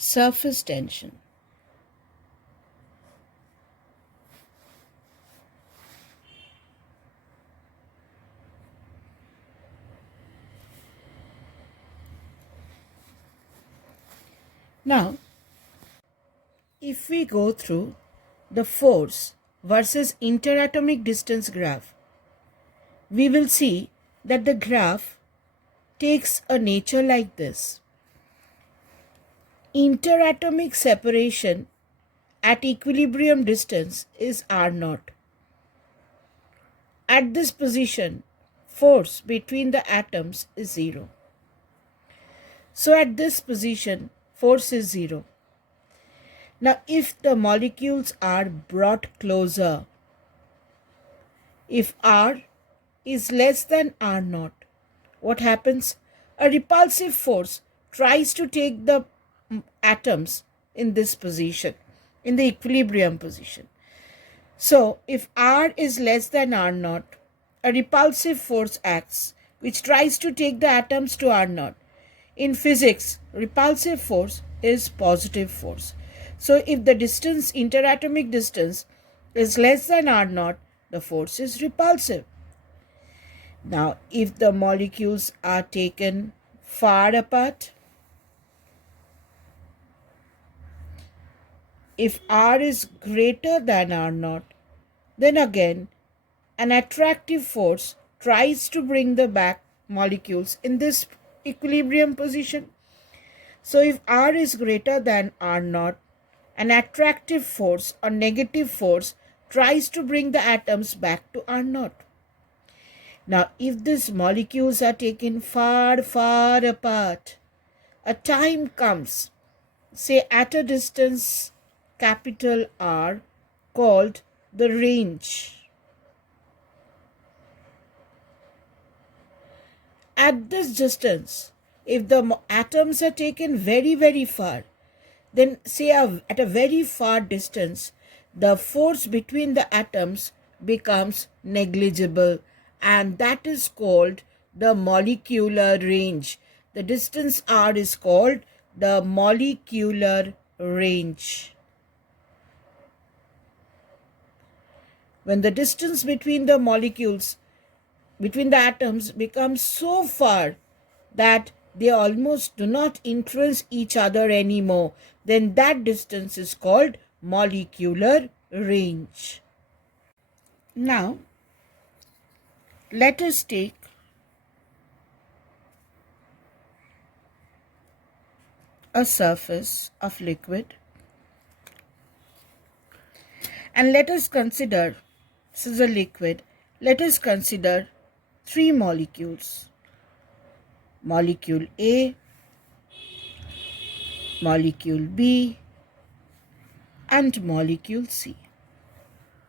surface tension. Now, if we go through the force versus interatomic distance graph, we will see that the graph takes a nature like this. Interatomic separation at equilibrium distance is R0. At this position, force between the atoms is 0. So at this position, force is 0. Now, if the molecules are brought closer, if R is less than R0, what happens? A repulsive force tries to take the atoms in this position, in the equilibrium position. So, if R is less than R0, a repulsive force acts which tries to take the atoms to R0. In physics, repulsive force is positive force. So, if the distance, interatomic distance, is less than R0, the force is repulsive. Now, if the molecules are taken far apart, if R is greater than R0, then again an attractive force tries to bring the back molecules in this equilibrium position. So if R is greater than R0, an attractive force or negative force tries to bring the atoms back to R0. Now, if these molecules are taken far, far apart, a time comes, say at a distance capital R, called the range. At this distance, if the atoms are taken very, very far, then say at a very far distance, the force between the atoms becomes negligible, and that is called the molecular range. The distance R is called the molecular range. When the distance between the molecules, between the atoms, becomes so far that they almost do not influence each other anymore, then that distance is called molecular range. Now, let us take a surface of liquid and let us consider, this is a liquid, let us consider 3 molecules. Molecule A, molecule B, and molecule C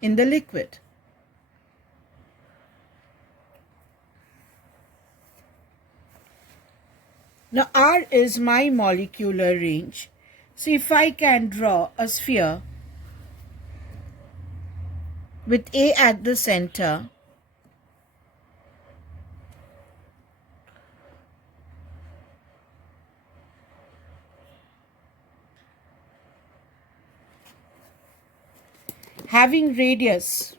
in the liquid. Now R is my molecular range. So if I can draw a sphere with A at the center, having radius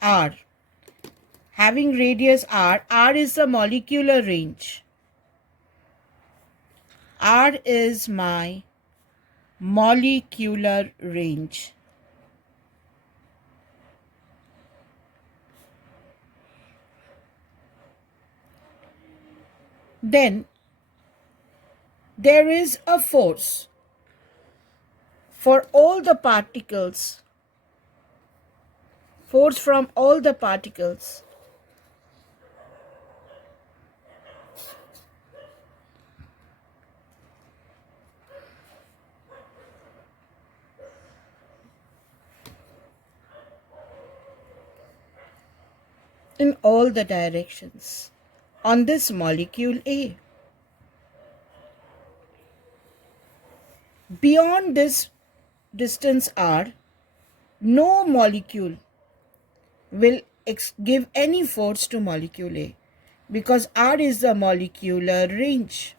R, R is the molecular range. R is my molecular range. Then there is a force for all the particles, force from all the particles in all the directions on this molecule A. Beyond this distance R, no molecule will give any force to molecule A because R is the molecular range.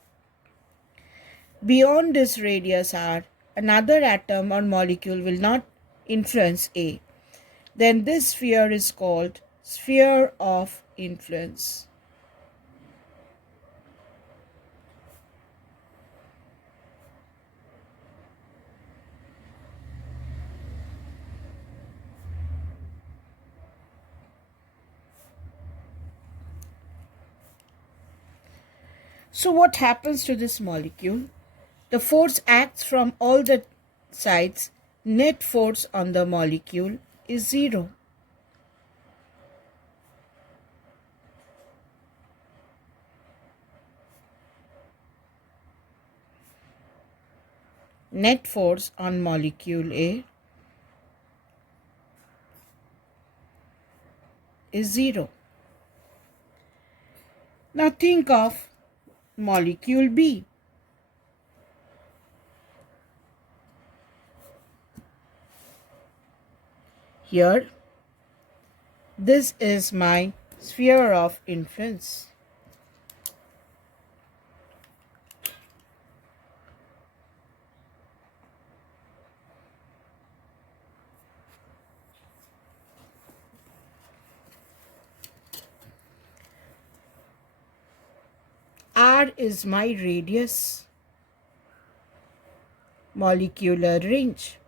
beyond this radius r, another atom or molecule will not influence A, then this sphere is called sphere of influence. So what happens to this molecule? The force acts from all the sides. Net force on the molecule is 0. Net force on molecule A is 0. Now think of molecule B. Here, this is my sphere of influence. R is my radius, molecular range.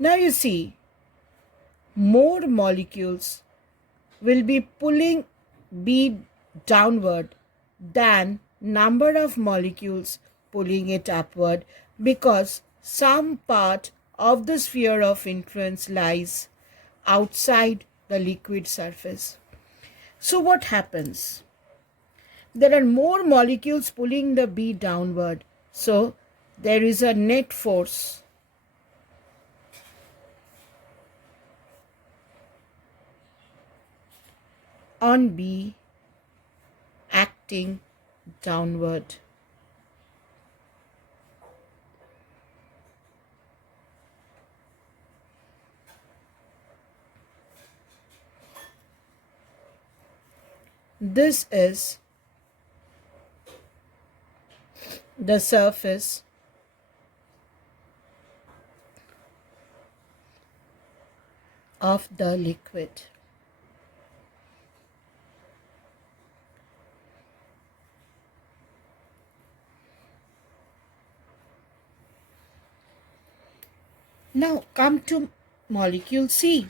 Now you see, more molecules will be pulling B downward than number of molecules pulling it upward, because some part of the sphere of influence lies outside the liquid surface. So what happens? There are more molecules pulling the B downward, so there is a net force on B acting downward. This is the surface of the liquid. Now come to molecule C.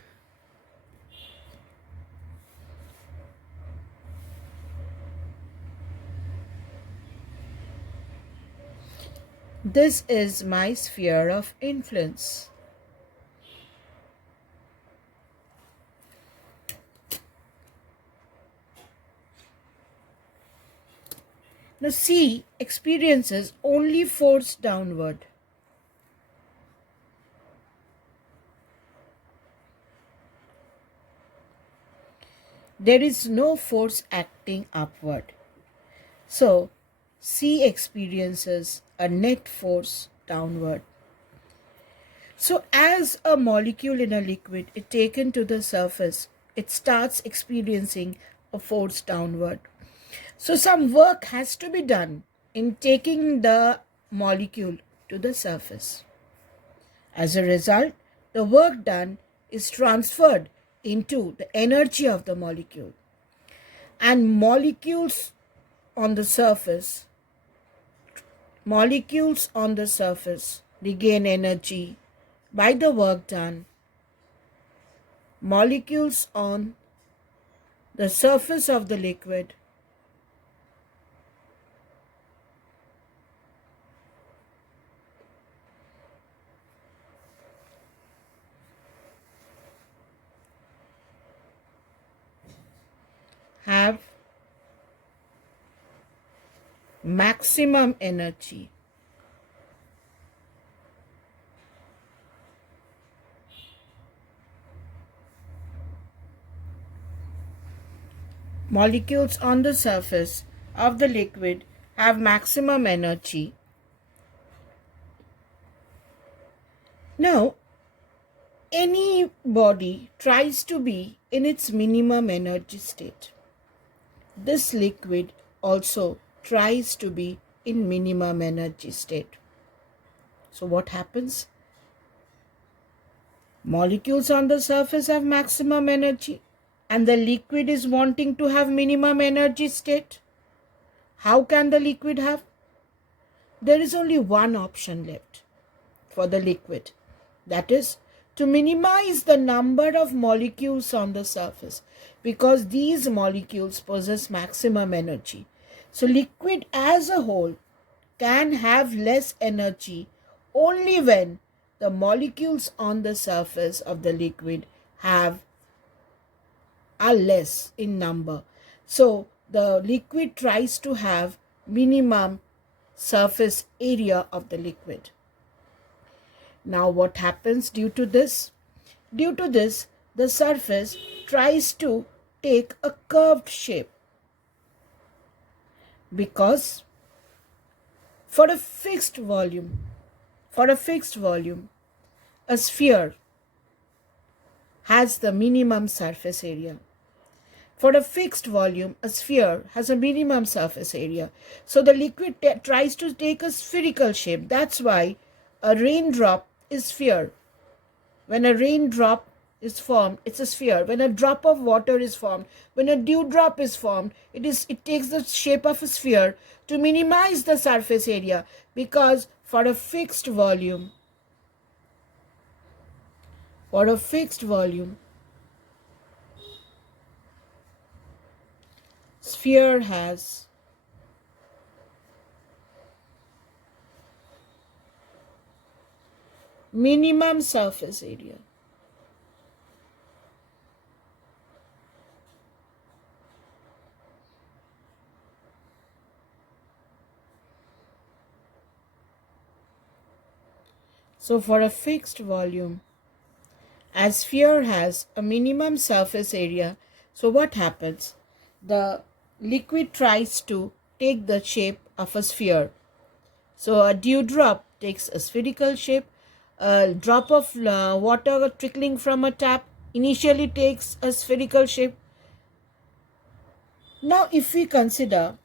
This is my sphere of influence. Now C experiences only force downward. There is no force acting upward. So C experiences a net force downward. So as a molecule in a liquid is taken to the surface, it starts experiencing a force downward. So some work has to be done in taking the molecule to the surface. As a result, the work done is transferred into the energy of the molecule. And molecules on the surface regain energy by the work done. Molecules on the surface of the liquid have maximum energy. Molecules on the surface of the liquid have maximum energy. Now, any body tries to be in its minimum energy state. This liquid also tries to be in minimum energy state. So what happens? Molecules on the surface have maximum energy and the liquid is wanting to have minimum energy state. How can the liquid have? There is only one option left for the liquid, that is to minimize the number of molecules on the surface, because these molecules possess maximum energy. So liquid as a whole can have less energy only when the molecules on the surface of the liquid are less in number. So the liquid tries to have minimum surface area of the liquid. Now what happens due to this? Due to this, the surface tries to take a curved shape, because for a fixed volume, a sphere has the minimum surface area. For a fixed volume, a sphere has a minimum surface area. So the liquid tries to take a spherical shape. That's why a raindrop is sphere. When a raindrop is formed, it's a sphere. When a drop of water is formed, when a dewdrop is formed, it takes the shape of a sphere to minimize the surface area, because for a fixed volume, sphere has minimum surface area. So for a fixed volume, as sphere has a minimum surface area, so what happens? The liquid tries to take the shape of a sphere. So a dewdrop takes a spherical shape. A drop of water trickling from a tap initially takes a spherical shape. Now if we consider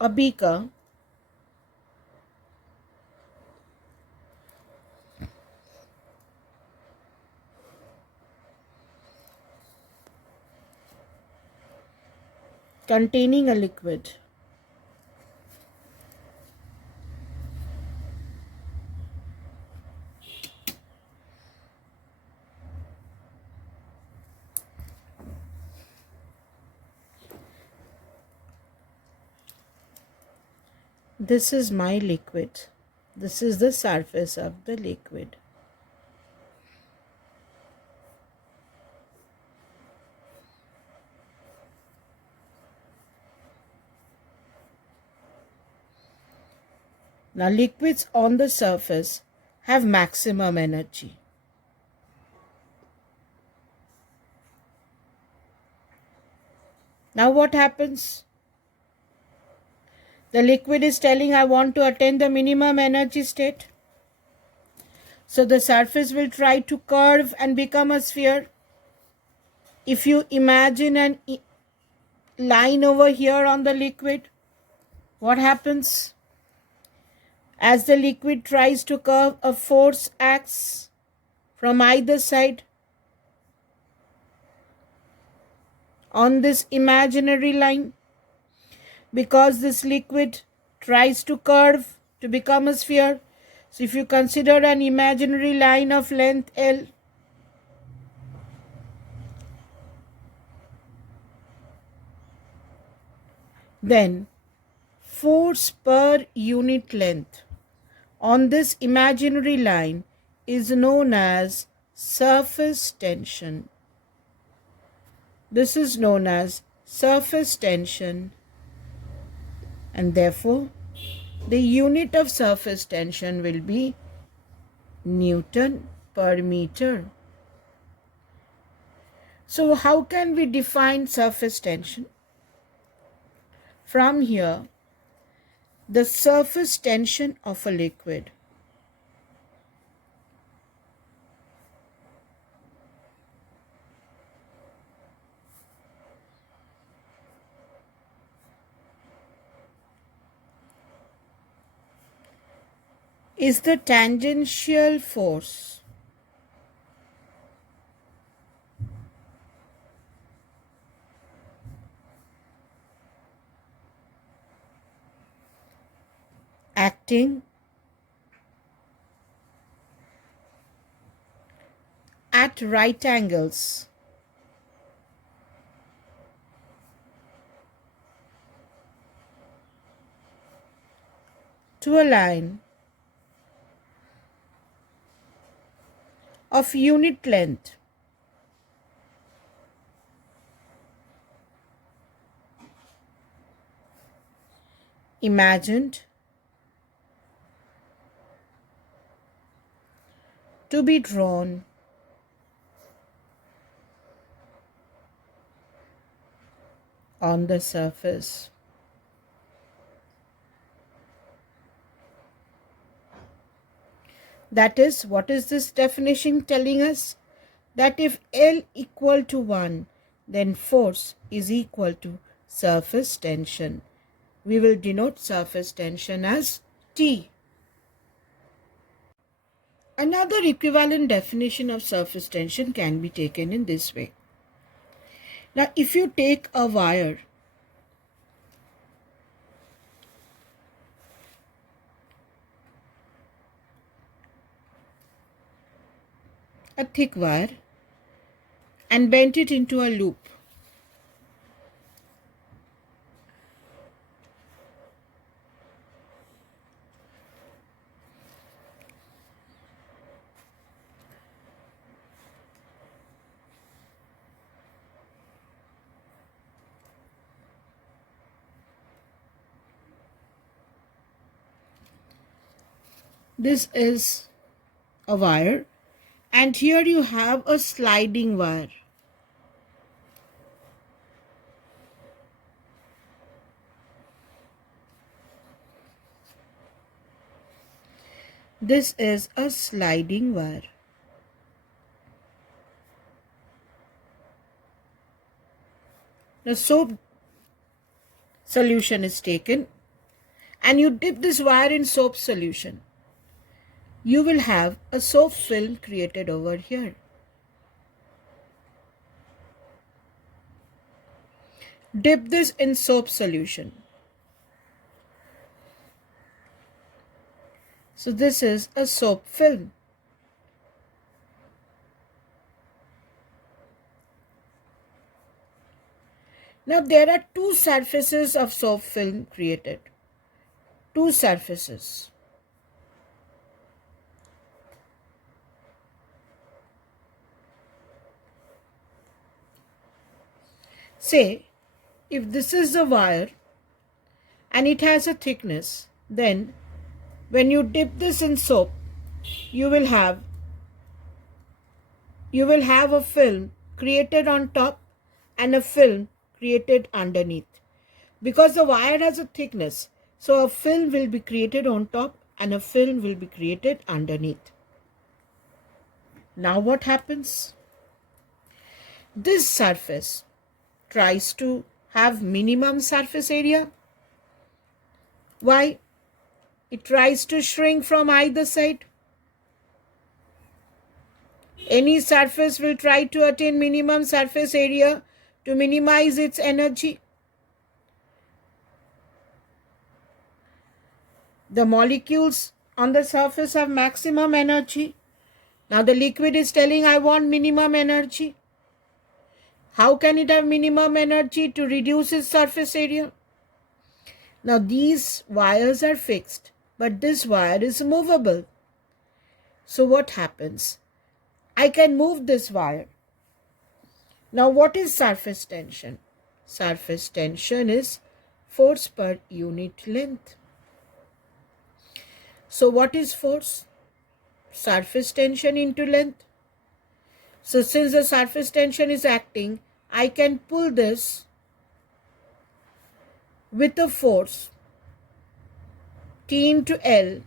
a beaker, containing a liquid, this is my liquid. This is the surface of the liquid. Now liquids on the surface have maximum energy. Now what happens? The liquid is telling I want to attain the minimum energy state. So the surface will try to curve and become a sphere. If you imagine an line over here on the liquid, what happens? As the liquid tries to curve, a force acts from either side on this imaginary line. Because this liquid tries to curve to become a sphere, so if you consider an imaginary line of length L, then force per unit length on this imaginary line is known as surface tension. This is known as surface tension, and therefore the unit of surface tension will be Newton per meter. So how can we define surface tension? From here, the surface tension of a liquid is the tangential force. Acting at right angles to a line of unit length imagined to be drawn on the surface. That is, what is this definition telling us? That if L equal to 1, then force is equal to surface tension. We will denote surface tension as T. Another equivalent definition of surface tension can be taken in this way. Now, if you take a wire a thick wire and bent it into a loop, this is a wire, and here you have a sliding wire. This is a sliding wire. The soap solution is taken and you dip this wire in soap solution. You will have a soap film created over here. Dip this in soap solution. So this is a soap film. Now there are two surfaces of soap film created. Two surfaces. Say, if this is the wire and it has a thickness, then when you dip this in soap, you will have a film created on top and a film created underneath. Because the wire has a thickness, so a film will be created on top and a film will be created underneath. Now what happens? This surface tries to have minimum surface area. Why? It tries to shrink from either side. Any surface will try to attain minimum surface area to minimize its energy. The molecules on the surface have maximum energy. Now the liquid is telling I want minimum energy. How can it have minimum energy to reduce its surface area? Now these wires are fixed, but this wire is movable. So what happens? I can move this wire. Now what is surface tension? Surface tension is force per unit length. So what is force? Surface tension into length. So since the surface tension is acting, I can pull this with a force T into L,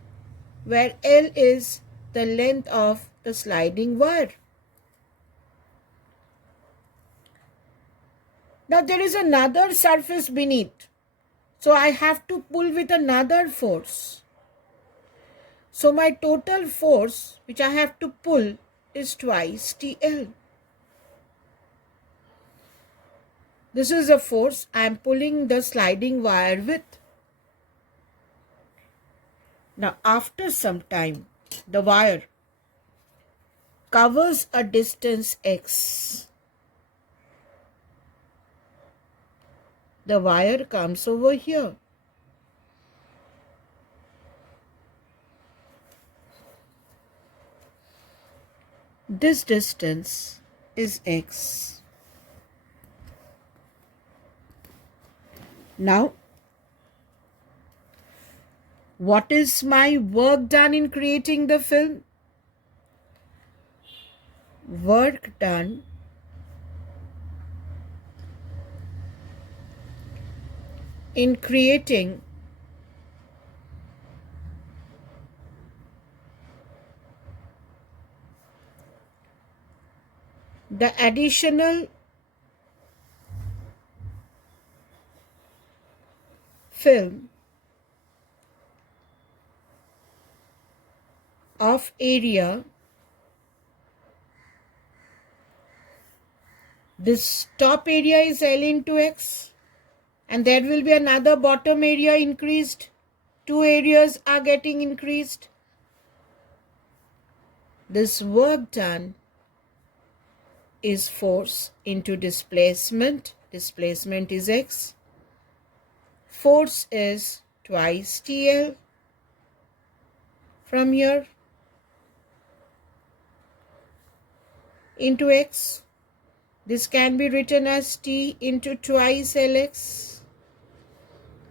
where L is the length of the sliding wire. Now there is another surface beneath, so I have to pull with another force. So my total force which I have to pull is twice TL. This is the force I am pulling the sliding wire with. Now after some time, the wire covers a distance x. The wire comes over here. This distance is x. Now, what is my work done in creating the film? Work done in creating the additional film of area. This top area is L into X, and there will be another bottom area increased. Two areas are getting increased. This work done is force into displacement. Displacement is X. Force is twice TL from here into X. This can be written as T into twice Lx.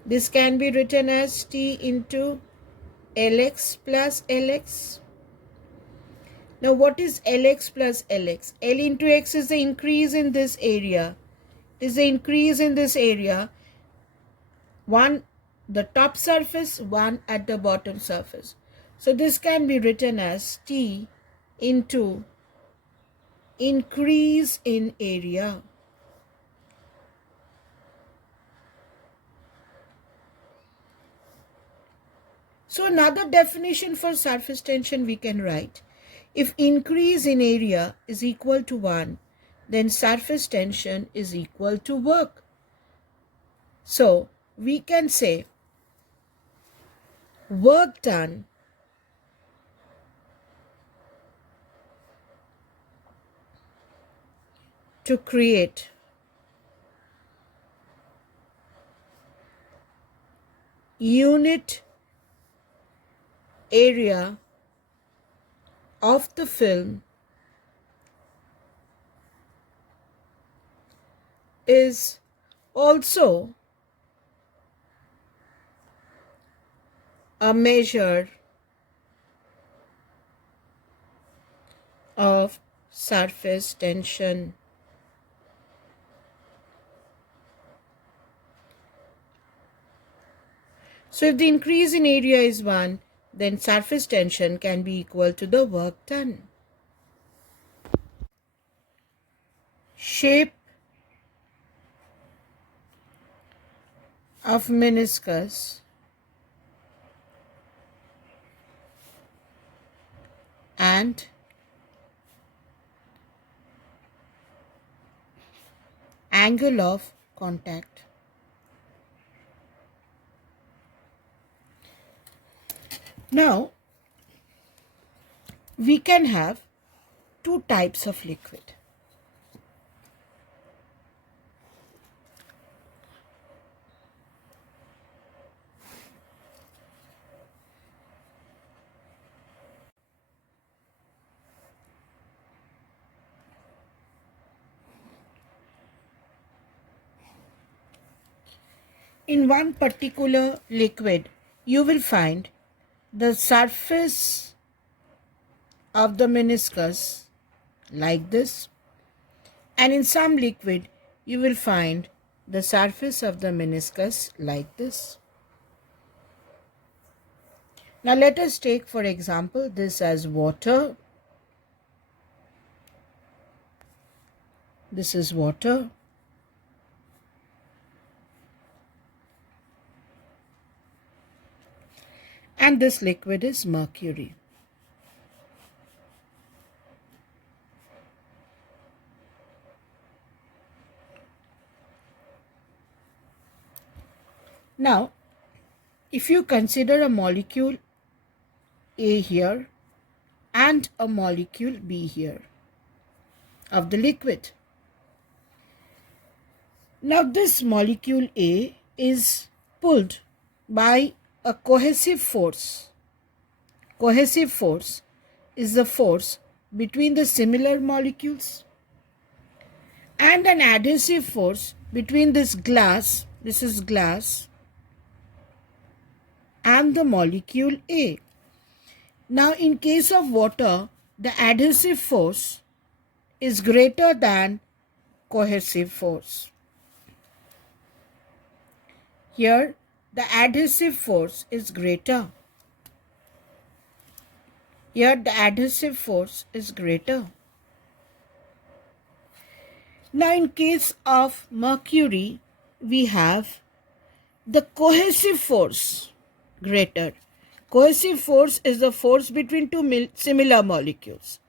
This can be written as T into Lx plus Lx. Now what is Lx plus Lx? L into X is the increase in this area. It is the increase in this area. One the top surface, one at the bottom surface. So this can be written as T into increase in area. So another definition for surface tension we can write. If increase in area is equal to 1, then surface tension is equal to work. So we can say work done to create unit area of the film is also a measure of surface tension. So if the increase in area is 1, then surface tension can be equal to the work done. Shape of meniscus and angle of contact. Now, we can have two types of liquid. In one particular liquid, you will find the surface of the meniscus like this, and in some liquid you will find the surface of the meniscus like this. Now let us take for example this as water. This is water. and this liquid is mercury. Now, if you consider a molecule A here and a molecule B here of the liquid. Now, this molecule A is pulled by a cohesive force. Cohesive force is the force between the similar molecules, and an adhesive force between this is glass, and the molecule A. Now, in case of water, the adhesive force is greater than cohesive force. Here, the adhesive force is greater. Here, the adhesive force is greater. Now, in case of mercury, we have the cohesive force greater. Cohesive force is the force between two similar molecules,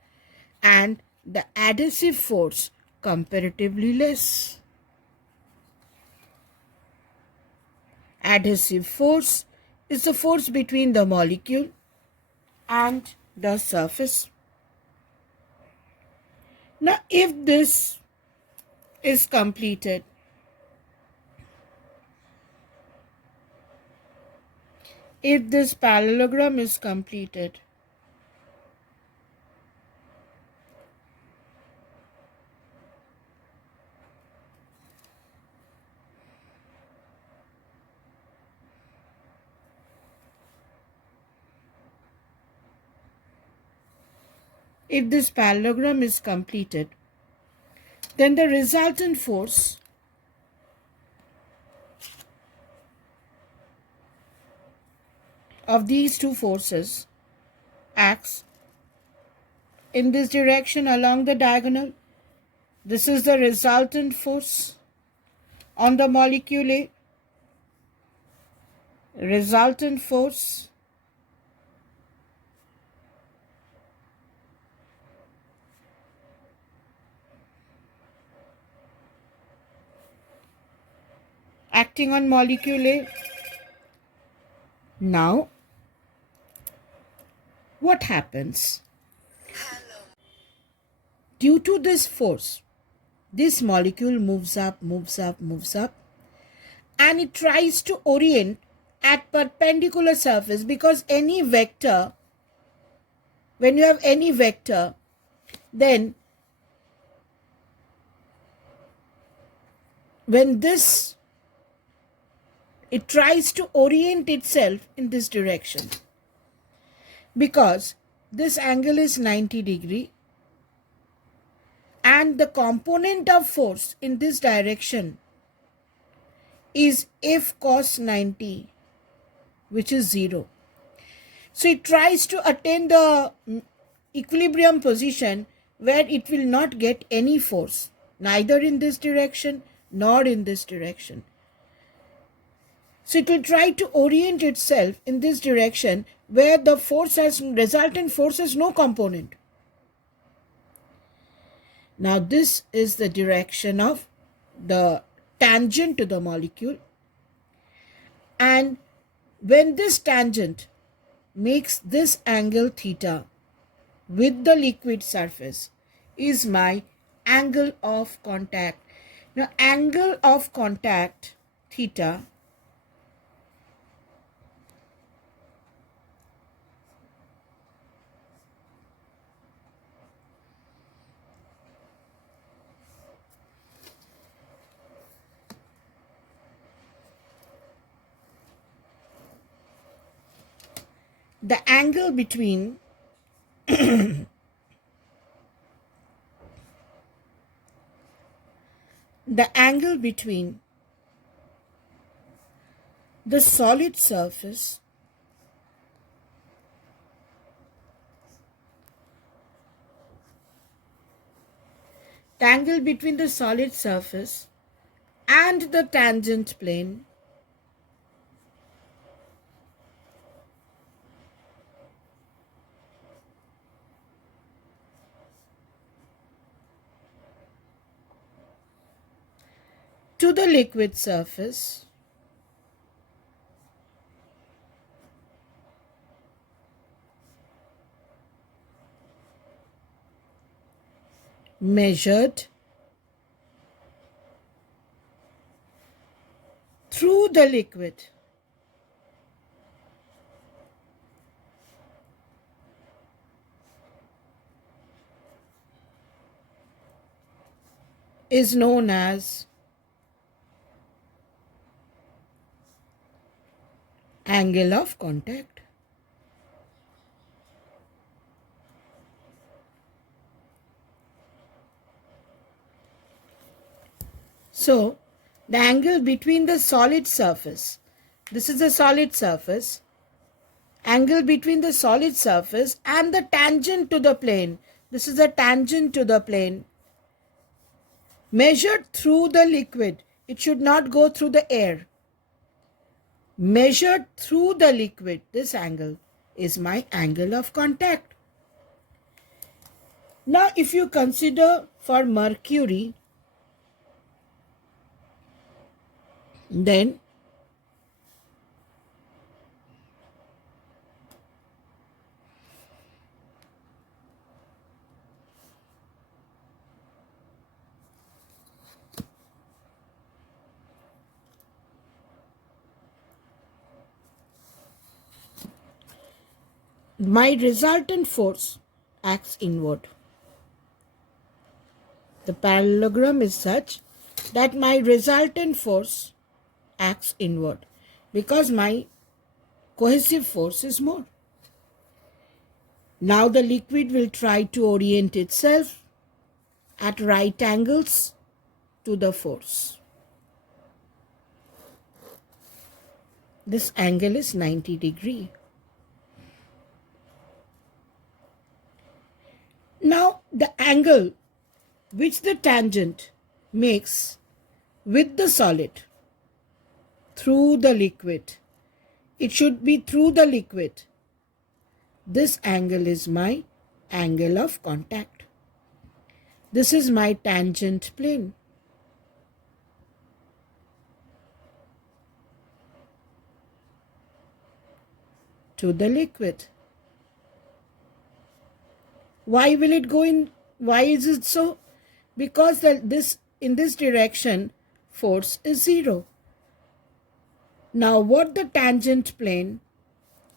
and the adhesive force comparatively less. Adhesive force is the force between the molecule and the surface. Now, if this is completed, if this parallelogram is completed, then the resultant force of these two forces acts in this direction along the diagonal. This is the resultant force on the molecule A. Resultant force acting on molecule A. Now, what happens? Due to this force, this molecule moves up, and it tries to orient at perpendicular surface, because any vector, when you have any vector, then when it tries to orient itself in this direction, because this angle is 90 degree, and the component of force in this direction is F cos 90, which is 0. So it tries to attain the equilibrium position where it will not get any force, neither in this direction nor in this direction. So it will try to orient itself in this direction where the resultant force has no component. Now, this is the direction of the tangent to the molecule, and when this tangent makes this angle theta with the liquid surface is my angle of contact. Now, angle of contact theta the angle between the solid surface and the tangent plane to the liquid surface measured through the liquid is known as angle of contact. So, the angle between the solid surface, this is a solid surface, angle between the solid surface and the tangent to the plane, this is a tangent to the plane, measured through the liquid, it should not go through the air, measured through the liquid, this angle is my angle of contact. Now, if you consider for mercury, then my resultant force acts inward. The parallelogram is such that my resultant force acts inward because my cohesive force is more. Now the liquid will try to orient itself at right angles to the force. This angle is 90 degrees. Now the angle which the tangent makes with the solid through the liquid, it should be through the liquid. This angle is my angle of contact. This is my tangent plane. To the liquid. Why will it go in? Why is it so? Because in this direction force is 0. Now what the tangent plane,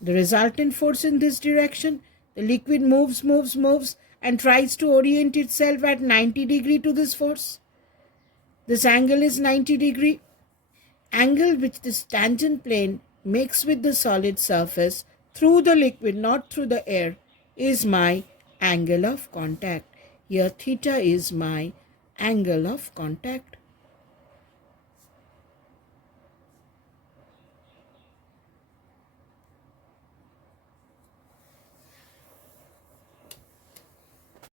the resultant force in this direction, the liquid moves and tries to orient itself at 90 degrees to this force. This angle is 90 degrees. Angle which this tangent plane makes with the solid surface through the liquid, not through the air, is my angle of contact. Here theta is my angle of contact.